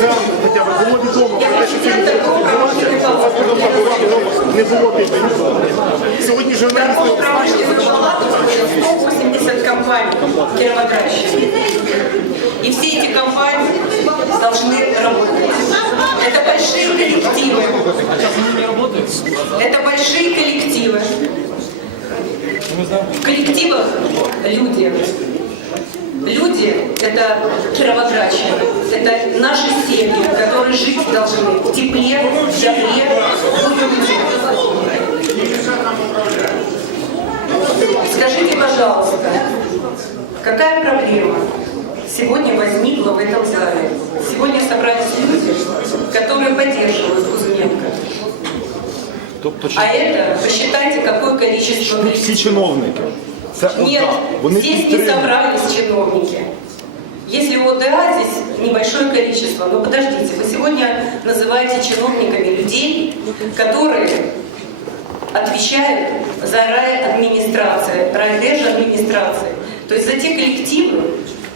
зранку хоча б було відомо про те, що це відбувається, не було підписано. Сьогодні журналісти обстежили. 180 компаний Кировоградщины. И все эти компании должны работать. Это большие коллективы. Это большие коллективы. В коллективах люди. Люди – это кировоградчане, это наши семьи, которые жить должны в тепле, в добре, в уюте. Скажите, пожалуйста, какая проблема сегодня возникла в этом зале? Сегодня собрались люди, которые поддерживают Кузьменко. А это, посчитайте, какое количество людей. чиновники. Це Нет. Вони здесь не підтримують. собрались чиновники. Если ОДА здесь небольшое количество, но подождите, вы сегодня называете чиновниками людей, которые отвечают за райадминистрацию, райдержадминистрации, то есть за те коллективы,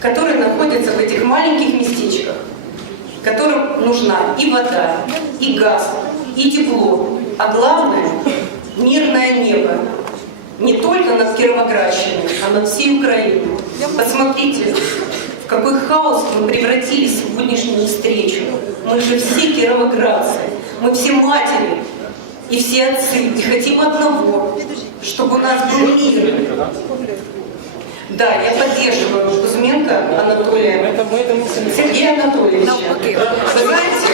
которые находятся в этих маленьких местечках, которым нужна и вода, и газ, и тепло, а главное – мирное небо. Не только над Кировоградщиной, а над всей Украиной. Посмотрите, в какой хаос мы превратили сегодняшнюю встречу. Мы же все кировоградцы, мы все матери и все отцы. И хотим одного, чтобы у нас был мир. Да, я поддерживаю Кузьменко Анатолия. Сергея Анатольевича. Вы знаете,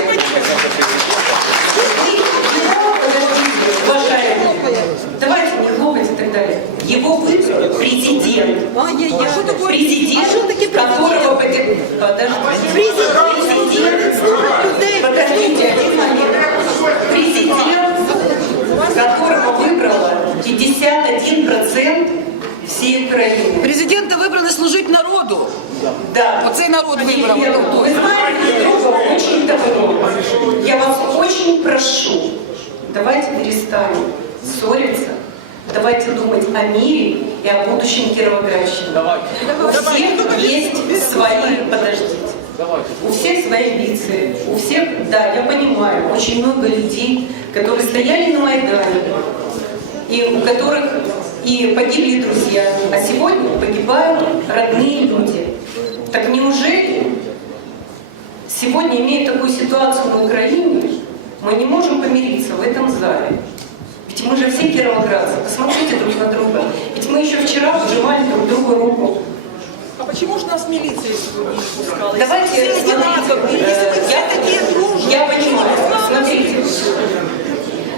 его, подождите, уважаемые, давайте не хлопать и так далее. Его выбрал президент. Ай-яй-яй, что такое? Президент, А что таки которого поди- Подожди. Президент, подождите, которого выбрало 51% всей Украины. Президента вибрали служити народу. Да. Оцей народ вибрав. Нет, Вы знаете друг друга очень давно. Я вас очень прошу, давайте перестанем ссориться, давайте думать о мире и о будущем Кировоградщины. У всех есть свои, подождите, у всех свои амбиции, у всех, да, я понимаю, очень много людей, которые стояли на Майдане, и у которых и погибли друзья, а сегодня погибают родные люди. Так неужели сегодня, имея такую ситуацию на Украине, мы не можем помириться в этом зале? Мы же все кировоградцы, посмотрите друг на друга. Ведь мы еще вчера пожимали друг другу руку. А почему же нас милиция сегодня не пускала? Давайте, смотрите, э, я, такие дружные, я почему понимаю, смотрите.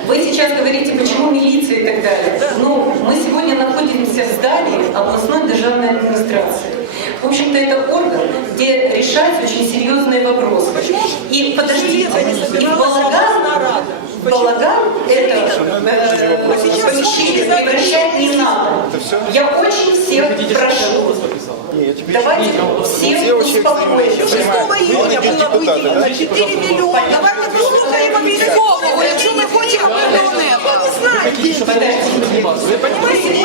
Вы сейчас говорите, почему милиция и так далее. Ну, мы сегодня находимся в здании областной державной администрации. В общем-то, это орган, где решаются очень серьезные вопросы. И подождите, и в балаган, в балаган это э, помещение превращать не надо. Я очень всех прошу. Давайте всем успокоимся. 6 июня було виділено 4 мільйони. Давайте послухаємо військового, якщо ми хочемо мирного неба. Мы сегодня затрагиваем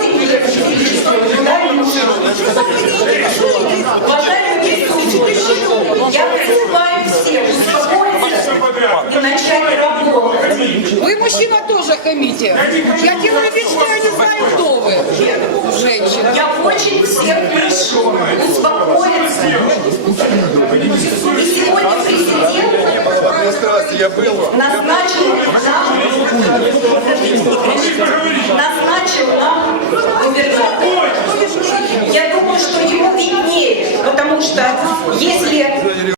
и начать работать. Вы, мужчина, тоже хамите. Я делаю вид, что я не знаю, кто вы. Женщина. Я очень всех прошу успокоиться. И сегодня президент адміністрації я був. назначил нам, назначил нам губернатора. Я думаю, что ему виднее, потому что если